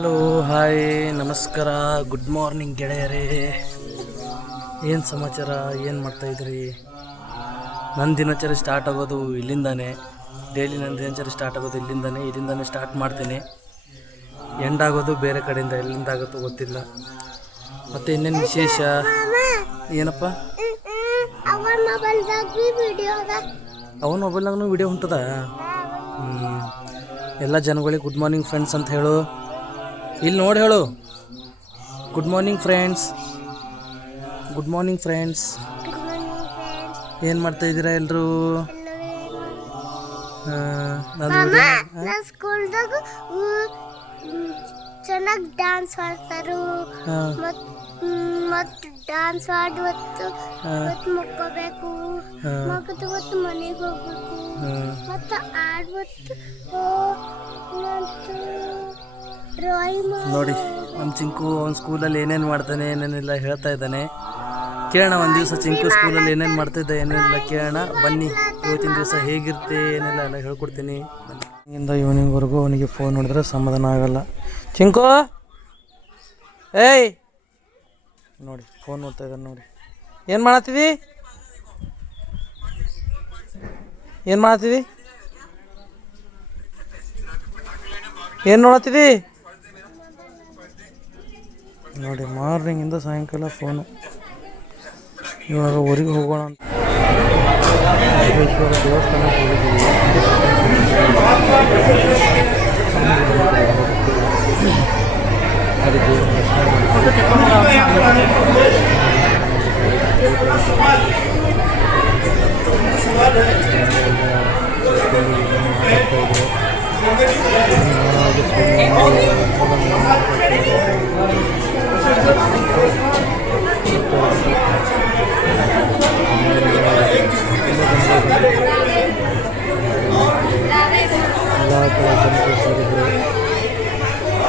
Hello hi ನಮಸ್ಕಾರ, good morning ಗೆಳೆಯರೇ. ಏನು ಸಮಾಚಾರ, ಏನು ಮಾಡ್ತಾಯಿದ್ರಿ? ನನ್ನ ದಿನಚರಿ ಸ್ಟಾರ್ಟ್ ಆಗೋದು ಇಲ್ಲಿಂದಾನೆ. ಡೈಲಿ ನನ್ನ ದಿನಚರಿ ಸ್ಟಾರ್ಟ್ ಆಗೋದು ಇಲ್ಲಿಂದಾನೆ ಸ್ಟಾರ್ಟ್ ಮಾಡ್ತೀನಿ. ಎಂಡ್ ಆಗೋದು ಬೇರೆ ಕಡೆಯಿಂದ, ಎಲ್ಲಿಂದ ಆಗುತ್ತೋ ಗೊತ್ತಿಲ್ಲ. ಮತ್ತು ಇನ್ನೇನು ವಿಶೇಷ? ಏನಪ್ಪ ಅವನ ಮೊಬೈಲ್ನಾಗೂ ವಿಡಿಯೋ ಹೊಂಟದ? ಎಲ್ಲ ಜನಗಳಿಗೆ ಗುಡ್ ಮಾರ್ನಿಂಗ್ ಫ್ರೆಂಡ್ಸ್ ಅಂತ ಹೇಳು. ಇಲ್ಲಿ ನೋಡಿ ಹೇಳು, good morning friends. Good morning friends. ಏನು ಮಾಡ್ತಾಯಿದ್ದೀರಾ ಎಲ್ಲರೂ? ಸ್ಕೂಲ್ದಾಗ ಚೆನ್ನಾಗಿ ಡ್ಯಾನ್ಸ್ ಆಡ್ತಾರು. ಮತ್ತು ಡ್ಯಾನ್ಸ್ ಆಡಿ ಹೊತ್ತು ಮುಕ್ಕೋಬೇಕು, ಮಗದ ಹೊತ್ತು ಮನೆಗೆ ಹೋಗ್ಬೇಕು, ಮತ್ತು ಆಡ್ವತ್ತು ನೋಡಿ ನಮ್ಮ ಚಿಂಕು ಅವ್ನ ಸ್ಕೂಲಲ್ಲಿ ಏನೇನು ಮಾಡ್ತಾನೆ, ಏನೇನೆಲ್ಲ ಹೇಳ್ತಾ ಇದ್ದಾನೆ. ಕೇಳೋಣ ಒಂದು ದಿವಸ ಚಿಂಕು ಸ್ಕೂಲಲ್ಲಿ ಏನೇನು ಮಾಡ್ತಿದ್ದೆ, ಏನೇನೆಲ್ಲ ಕೇಳೋಣ ಬನ್ನಿ. ಇವತ್ತಿನ ದಿವಸ ಹೇಗಿರುತ್ತೆ ಏನೆಲ್ಲ ಎಲ್ಲ ಹೇಳ್ಕೊಡ್ತೀನಿ. ಇಂದ ಈವ್ನಿಂಗ್ವರೆಗೂ ಅವನಿಗೆ ಫೋನ್ ನೋಡಿದ್ರೆ ಸಮಾಧಾನ ಆಗಲ್ಲ. ಚಿಂಕು ಏಯ್ ನೋಡಿ ಫೋನ್ ನೋಡ್ತಾ ಇದ್ದಾನೆ. ನೋಡಿ ಏನು ಮಾಡತ್ತಿದಿ, ಏನು ಮಾಡತ್ತಿದಿ, ಏನು ನೋಡತ್ತಿದಿ? ನೋಡಿ ಮಾರ್ನಿಂಗಿಂದ ಸಾಯಂಕಾಲ ಫೋನು. ಇವಾಗ ಊರಿಗೆ ಹೋಗೋಣ ಅಂತ ದೇವಸ್ಥಾನಕ್ಕೆ ಹೋಗಿದ್ದೀವಿ. ಅದಕ್ಕೆ ಎಲ್ಲ ಕಡೆ ಜನರು ಸೇರಿದ್ರು.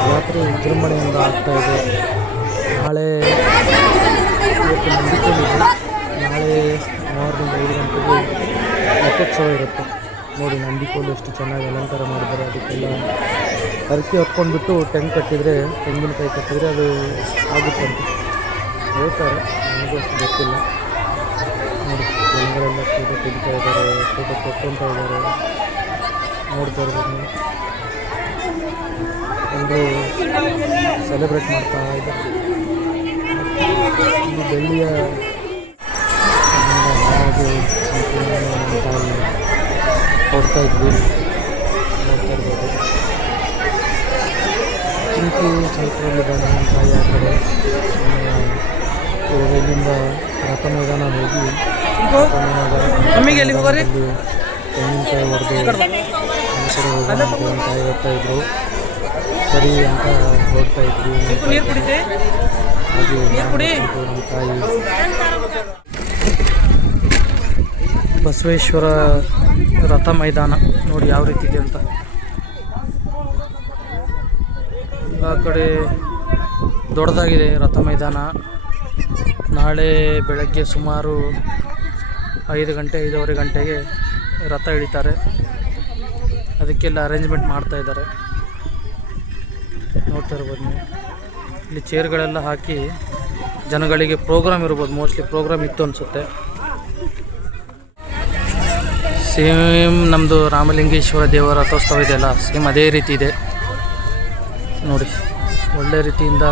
ರಾತ್ರಿ ವಿಜೃಂಭಣೆಯಿಂದ ಆಗ್ತಾಯಿದೆ. ನಾಳೆ ನಾಳೆ ಮಾರ್ನಿಂಗ್ 5 ಗಂಟೆಗೆ ರಥೋತ್ಸವ ಇರುತ್ತೆ. ನೋಡಿ ನಂದಿಕೋಲು ಎಷ್ಟು ಚೆನ್ನಾಗಿ ಅಲಂಕಾರ ಮಾಡಿದ್ದಾರೆ. ಅದಕ್ಕೆಲ್ಲ ಹರಕೆ ಹೊತ್ಕೊಂಡ್ಬಿಟ್ಟು ಟೆಂಟ್ ಕಟ್ಟಿದರೆ, ತೆಂಗಿನಕಾಯಿ ಕಟ್ಟಿದರೆ ಅದು ಆಗುತ್ತೆ ಅಂತ ಹೇಳ್ತಾರೆ. ನನಗೂ ಅಷ್ಟು ಗೊತ್ತಿಲ್ಲ. ನೋಡಿ ಜನಗಳೆಲ್ಲ ಫೋಟೋ ತೆಗಿತಾ ಇದ್ದಾರೆ, ಫೋಟೋ ಕೊಟ್ಕೊತಾ ಇದ್ದಾರೆ. ನೋಡ್ತಾ ಇರ್ಬೋದು ನೀವು, ಎಲ್ಲರೂ ಸೆಲೆಬ್ರೇಟ್ ಮಾಡ್ತಾ ಇದ್ದಾರೆ. ಇಲ್ಲಿ ಬೆಳ್ಳಿಯ ಕೊಡ್ತಾ ಇದ್ವಿ, ನೋಡ್ತಾ ಇರ್ಬೋದು. ಚಿಂಕು ಸೈಕಲಲ್ಲಿದ್ದಾನೆ ಅಂತ ಆ ಕಡೆ. ಇವಾಗ ಇಲ್ಲಿಂದ ರಥ ಮೈದಾನ ಹೋಗಿ ತೆಂಗಿನಕಾಯಿ ಹೊಡೆದು ಮನುಷ್ಯರು ಹೋಗೋಣ ಅಂತ ಹೇಳ್ತಾ ಇದ್ರು. ಸರಿ ಅಂತ ಹೊರಡ್ತಾ ಇದ್ವಿ. ಹಾಗೆ ನಮ್ಮ ತಾಯಿ ಬಸವೇಶ್ವರ ರಥ ಮೈದಾನ ನೋಡಿ ಯಾವ ರೀತಿ ಇದೆ ಅಂತ. ಆ ಕಡೆ ದೊಡ್ಡದಾಗಿದೆ ರಥ ಮೈದಾನ. ನಾಳೆ ಬೆಳಗ್ಗೆ ಸುಮಾರು 5 ಗಂಟೆ 5:15 ಗಂಟೆಗೆ ರಥ ಎಳಿತಾರೆ. ಅದಕ್ಕೆಲ್ಲ ಅರೇಂಜ್ಮೆಂಟ್ ಮಾಡ್ತಾಯಿದ್ದಾರೆ, ನೋಡ್ತಾ ಇರ್ಬೋದು ನೀವು. ಇಲ್ಲಿ ಚೇರ್ಗಳೆಲ್ಲ ಹಾಕಿ ಜನಗಳಿಗೆ ಪ್ರೋಗ್ರಾಮ್ ಇರ್ಬೋದು, ಮೋಸ್ಟ್ಲಿ ಪ್ರೋಗ್ರಾಮ್ ಇತ್ತು ಅನಿಸುತ್ತೆ. ಸೇಮ್ ನಮ್ಮದು ರಾಮಲಿಂಗೇಶ್ವರ ದೇವರ ರಥೋತ್ಸವ ಇದೆಯಲ್ಲ, ಸೇಮ್ ಅದೇ ರೀತಿ ಇದೆ ನೋಡಿ. ಒಳ್ಳೆ ರೀತಿಯಿಂದ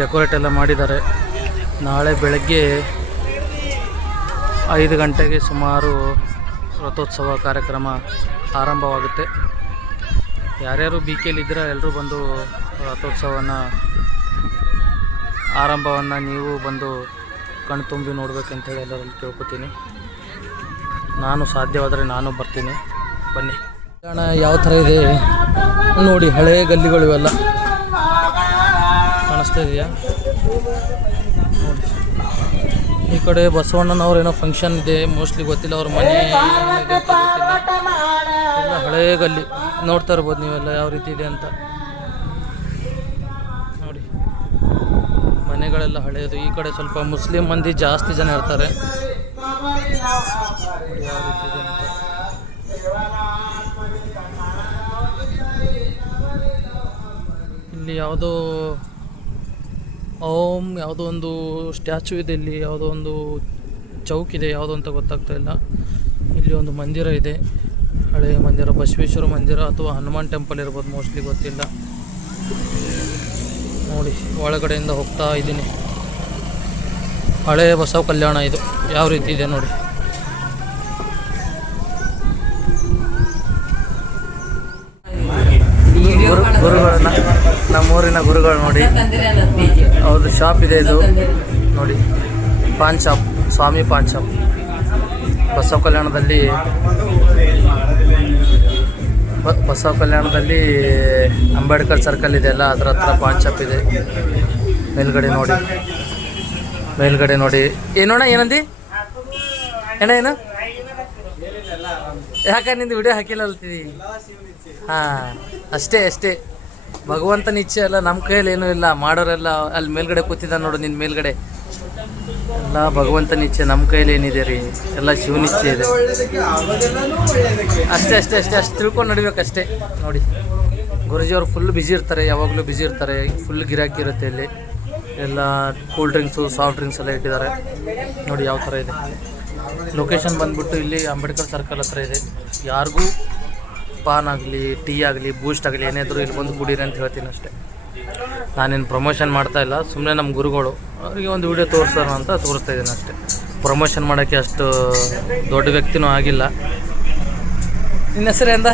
ಡೆಕೋರೇಟ್ ಎಲ್ಲ ಮಾಡಿದ್ದಾರೆ. ನಾಳೆ ಬೆಳಗ್ಗೆ 5 ಗಂಟೆಗೆ ಸುಮಾರು ರಥೋತ್ಸವ ಕಾರ್ಯಕ್ರಮ ಆರಂಭವಾಗುತ್ತೆ. ಯಾರ್ಯಾರು BKಲಿದ್ದೀರ ಎಲ್ಲರೂ ಬಂದು ರಥೋತ್ಸವನ ಆರಂಭವನ್ನು ನೀವು ಬಂದು ಕಣ್ತುಂಬಿ ನೋಡ್ಬೇಕಂತೇಳಿ ಎಲ್ಲರಲ್ಲಿ ಕೇಳ್ಕೊತೀನಿ. ನಾನು ಸಾಧ್ಯವಾದರೆ ನಾನು ಬರ್ತೀನಿ, ಬನ್ನಿ. ಕಾರಣ ಯಾವ ಥರ ಇದೆ ನೋಡಿ, ಹಳೆ ಗಲ್ಲಿಗಳು ಇವೆಲ್ಲ ಕಾಣಿಸ್ತಾ ಇದೆಯಾ ನೋಡಿ. ಈ ಕಡೆ ಬಸವಣ್ಣನವ್ರು ಏನೋ ಫಂಕ್ಷನ್ ಇದೆ, ಮೋಸ್ಟ್ಲಿ ಗೊತ್ತಿಲ್ಲ, ಅವ್ರ ಮನೆ ಎಲ್ಲ ಹಳೆ ಗಲ್ಲಿ. ನೋಡ್ತಾ ಇರ್ಬೋದು ನೀವೆಲ್ಲ ಯಾವ ರೀತಿ ಇದೆ ಅಂತ ನೋಡಿ. ಮನೆಗಳೆಲ್ಲ ಹಳೆಯದು. ಈ ಕಡೆ ಸ್ವಲ್ಪ ಮುಸ್ಲಿಂ ಮಂದಿ ಜಾಸ್ತಿ ಜನ ಇರ್ತಾರೆ. ಯಾವ ರೀತಿ ಇದೆ ಅಂತ. ಇಲ್ಲಿ ಯಾವುದೋ ಓಂ ಯಾವುದೋ ಒಂದು ಸ್ಟ್ಯಾಚು ಇದೆ, ಇಲ್ಲಿ ಯಾವುದೋ ಒಂದು ಚೌಕ್ ಇದೆ, ಯಾವುದೋ ಅಂತ ಗೊತ್ತಾಗ್ತಾ ಇಲ್ಲ. ಇಲ್ಲಿ ಒಂದು ಮಂದಿರ ಇದೆ, ಹಳೆಯ ಮಂದಿರ, ಬಸವೇಶ್ವರ ಮಂದಿರ ಅಥವಾ ಹನುಮಾನ್ ಟೆಂಪಲ್ ಇರ್ಬೋದು, ಮೋಸ್ಟ್ಲಿ ಗೊತ್ತಿಲ್ಲ. ನೋಡಿ ಒಳಗಡೆಯಿಂದ ಹೋಗ್ತಾ ಇದ್ದೀನಿ. ಹಳೆಯ ಬಸವ ಕಲ್ಯಾಣ ಇದು ಯಾವ ರೀತಿ ಇದೆ ನೋಡಿ. ಗುರುಗಳನ್ನ, ನಮ್ಮೂರಿನ ಗುರುಗಳು ನೋಡಿ. ಅವ್ರದ್ದು ಶಾಪ್ ಇದೆ ಇದು ನೋಡಿ, ಪಾನ್ ಶಾಪ್, ಸ್ವಾಮಿ ಪಾನ್ ಶಾಪ್. ಬಸವ ಕಲ್ಯಾಣದಲ್ಲಿ ಅಂಬೇಡ್ಕರ್ ಸರ್ಕಲ್ ಇದೆ ಅಲ್ಲ, ಅದರ ಹತ್ರ ಪಾನ್ ಶಾಪ್ ಇದೆ. ಮೇಲ್ಗಡೆ ನೋಡಿ ಏನೋಣ, ಏನಂದಿ ಏನ ಏನು ಯಾಕೆ ನಿಂದು ವಿಡಿಯೋ ಹಾಕಿಲ್ಲ ಅಲ್ತೀವಿ? ಹಾಂ, ಅಷ್ಟೇ ಭಗವಂತನ ಇಚ್ಛೆ ಅಲ್ಲ, ನಮ್ಮ ಕೈಯಲ್ಲಿ ಏನೂ ಇಲ್ಲ. ಮಾಡೋರೆಲ್ಲ ಅಲ್ಲಿ ಮೇಲ್ಗಡೆ ಕೂತಿದ್ದ ನೋಡು, ನಿನ್ನ ಮೇಲ್ಗಡೆ ಎಲ್ಲ ಭಗವಂತನ ಇಚ್ಛೆ, ನಮ್ಮ ಕೈಯಲ್ಲಿ ಏನಿದೆ ರೀ, ಎಲ್ಲ ಶಿವನಿಚ್ಛೆ ಇದೆ. ಅಷ್ಟೇ ತಿಳ್ಕೊಂಡು ನಡಿಬೇಕಷ್ಟೇ ನೋಡಿ. ಗುರುಜಿಯವರು ಫುಲ್ ಬ್ಯುಸಿ ಇರ್ತಾರೆ, ಯಾವಾಗಲೂ ಬ್ಯುಸಿ ಇರ್ತಾರೆ, ಫುಲ್ ಗಿರಾಕಿ ಇರುತ್ತೆ ಇಲ್ಲಿ. ಎಲ್ಲ ಕೂಲ್ ಡ್ರಿಂಕ್ಸು, ಸಾಫ್ಟ್ ಡ್ರಿಂಕ್ಸ್ ಎಲ್ಲ ಇಟ್ಟಿದ್ದಾರೆ ನೋಡಿ ಯಾವ ಥರ ಇದೆ. ಲೊಕೇಶನ್ ಬಂದುಬಿಟ್ಟು ಇಲ್ಲಿ ಅಂಬೇಡ್ಕರ್ ಸರ್ಕಲ್ ಹತ್ರ ಇದೆ. ಯಾರಿಗೂ ಪಾನ್ ಆಗಲಿ, ಟೀ ಆಗಲಿ, ಬೂಸ್ಟ್ ಆಗಲಿ ಏನೇ ಇದ್ದರೂ ಇಲ್ಲಿ ಬಂದು ಕುಡೀರಿ ಅಂತ ಹೇಳ್ತೀನಿ ಅಷ್ಟೇ. ನಾನೇನು ಪ್ರಮೋಷನ್ ಮಾಡ್ತಾ ಇಲ್ಲ, ಸುಮ್ಮನೆ ನಮ್ಮ ಗುರುಗಳು ಅವರಿಗೆ ಒಂದು ವಿಡಿಯೋ ತೋರಿಸೋಣ ಅಂತ ತೋರಿಸ್ತಾ ಇದ್ದೀನಿ ಅಷ್ಟೇ. ಪ್ರಮೋಷನ್ ಮಾಡೋಕ್ಕೆ ಅಷ್ಟು ದೊಡ್ಡ ವ್ಯಕ್ತಿನೂ ಆಗಿಲ್ಲ. ನಿನ್ನ ಹೆಸರು ಎಂದ?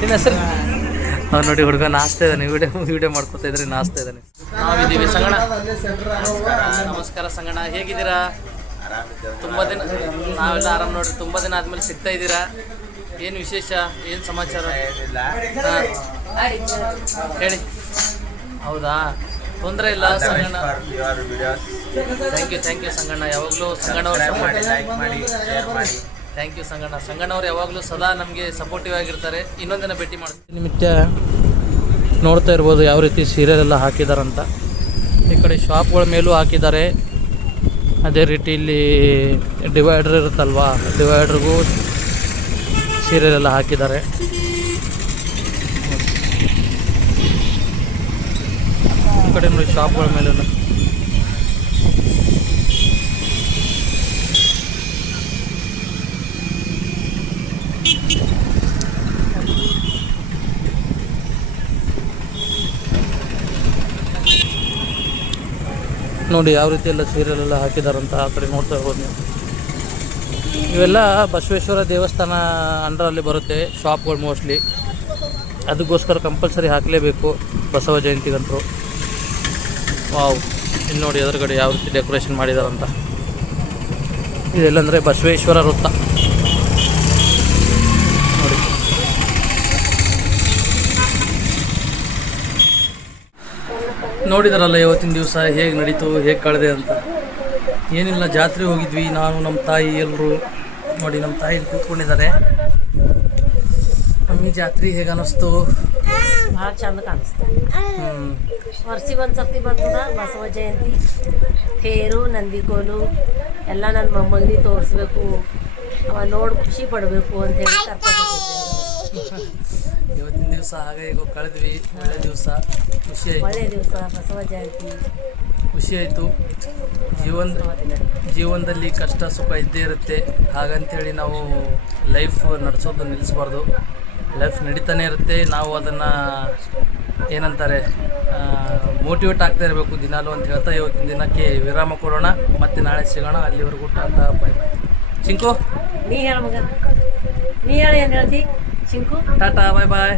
ನಿನ್ನ ಹೆಸರು? ಅವ್ರು ನೋಡಿ ಹುಡುಗ ನಾಚ್ತಾ ಇದ್ದಾನೆ, ವಿಡಿಯೋ ಮಾಡ್ಕೊತಾ ಇದ್ರೆ ನಾಚ್ತಾ ಇದ್ದಾನೆ. ನಾವಿದ್ದೀವಿ ಸಂಗಣ. ನಮಸ್ಕಾರ ಸಂಗಣ, ಹೇಗಿದ್ದೀರಾ? ತುಂಬ ದಿನ, ನಾವೆಲ್ಲ ಆರಾಮ್ ನೋಡ್ರಿ. ತುಂಬ ದಿನ ಆದಮೇಲೆ ಸಿಗ್ತಾ ಇದ್ದೀರಾ. ಏನು ವಿಶೇಷ, ಏನು ಸಮಾಚಾರ? ಹೇಳಿ. ಹೌದಾ, ತೊಂದರೆ ಇಲ್ಲ ಸಂಗಣ್ಣ. ಥ್ಯಾಂಕ್ ಯು ಸಂಗಣ್ಣ, ಯಾವಾಗಲೂ ಸಂಗಣ್ಣವ್ರು ಥ್ಯಾಂಕ್ ಯು ಸಂಗಣ್ಣವ್ರು ಯಾವಾಗಲೂ ಸದಾ ನಮಗೆ ಸಪೋರ್ಟಿವ್ ಆಗಿರ್ತಾರೆ. ಇನ್ನೊಂದಿನ ಭೇಟಿ ಮಾಡ್ತೀನಿ. ನಿಮಿತ್ತ ನೋಡ್ತಾ ಇರ್ಬೋದು ಯಾವ ರೀತಿ ಸೀರಿಯಲ್ ಎಲ್ಲ ಹಾಕಿದಾರಂತ. ಈ ಕಡೆ ಶಾಪ್ಗಳ ಮೇಲೂ ಹಾಕಿದ್ದಾರೆ. ಅದೇ ರೀತಿ ಇಲ್ಲಿ ಡಿವೈಡರ್ ಇರುತ್ತಲ್ವಾ, ಡಿವೈಡರ್ಗೂ ಸೀರಿಯಲ್ ಎಲ್ಲ ಹಾಕಿದ್ದಾರೆ. ಈ ಕಡೆ ನೋಡಿ ಶಾಪ್ಗಳ ಮೇಲೆ ನೋಡಿ ಯಾವ ರೀತಿ ಎಲ್ಲ ಸೀರಿಯಲ್ ಎಲ್ಲ ಹಾಕಿದಾರಂತ. ಆ ಕಡೆ ನೋಡ್ತಾ ಇರ್ಬೋದು ನೀವು. ಇವೆಲ್ಲ ಬಸವೇಶ್ವರ ದೇವಸ್ಥಾನ ಅಂಡರಲ್ಲಿ ಬರುತ್ತೆ ಶಾಪ್ಗಳು ಮೋಸ್ಟ್ಲಿ. ಅದಕ್ಕೋಸ್ಕರ ಕಂಪಲ್ಸರಿ ಹಾಕಲೇಬೇಕು ಬಸವ ಜಯಂತಿಗಂತರೂ. ವಾವ್, ಇಲ್ಲಿ ನೋಡಿ ಎದುರುಗಡೆ ಯಾವ ರೀತಿ ಡೆಕೋರೇಷನ್ ಮಾಡಿದಾರಂತ. ಇದೆಲ್ಲಂದರೆ ಬಸವೇಶ್ವರ ವೃತ್ತ ನೋಡಿ. ನೋಡಿದಾರಲ್ಲ ಇವತ್ತಿನ ದಿವಸ ಹೇಗೆ ನಡೀತು, ಹೇಗೆ ಕಳೆದೆ ಅಂತ. ಏನಿಲ್ಲ, ಜಾತ್ರೆ ಹೋಗಿದ್ವಿ ನಾನು, ನಮ್ಮ ತಾಯಿ, ಎಲ್ಲರೂ ನೋಡಿ. ನಮ್ಮ ತಾಯಿ ಕೂತ್ಕೊಂಡಿದ್ದಾರೆ. ಮಮ್ಮಿ, ಜಾತ್ರೆ ಹೇಗೆ ಅನ್ನಿಸ್ತು? ಭಾಳ ಚಂದ ಕಾಣಿಸ್ತು. ವರ್ಷಿಗೆ ಒಂದು ಸರ್ತಿ ಬರ್ತದ ಬಸವ ಜಯಂತಿ, ತೇರು, ನಂದಿಕೋಲು ಎಲ್ಲ ನನ್ನ ಮೊಮ್ಮಗನಿಗೆ ತೋರಿಸ್ಬೇಕು, ಅವ ನೋಡಿ ಖುಷಿ ಪಡಬೇಕು ಅಂತೇಳಿ ಇವತ್ತಿನ ದಿವಸ ಹಾಗೆ ಈಗ ಕಳೆದ್ವಿ. ಒಳ್ಳೆ ದಿವಸ, ಖುಷಿ ಆಯಿತು. ಒಳ್ಳೆಯ ದಿವಸ ಬಸವ ಜಯಂತಿ, ಖುಷಿ ಆಯಿತು. ಜೀವನದಲ್ಲಿ ಕಷ್ಟ ಸುಖ ಇದ್ದೇ ಇರುತ್ತೆ. ಹಾಗಂತೇಳಿ ನಾವು ಲೈಫ್ ನಡೆಸೋದು ನಿಲ್ಲಿಸ್ಬಾರ್ದು. ಲೈಫ್ ನಡೀತಾನೆ ಇರುತ್ತೆ. ನಾವು ಅದನ್ನು ಏನಂತಾರೆ, ಮೋಟಿವೇಟ್ ಆಗ್ತಾ ಇರಬೇಕು ದಿನಾಲು ಅಂತ ಹೇಳ್ತಾ ಇವತ್ತಿನ ದಿನಕ್ಕೆ ವಿರಾಮ ಕೊಡೋಣ. ಮತ್ತೆ ನಾಳೆ ಸಿಗೋಣ. ಅಲ್ಲಿವರೆಗೂ ಟಾಟಾ, ಬೈ ಬೈ. ಚಿಂಕು, ನೀ ಹೇಳ ಮಗ, ನೀ ಹೇಳಿ ಏನು ಹೇಳ್ತಿ ಚಿಂಕು? ಟಾಟಾ, ಬಾಯ್ ಬಾಯ್.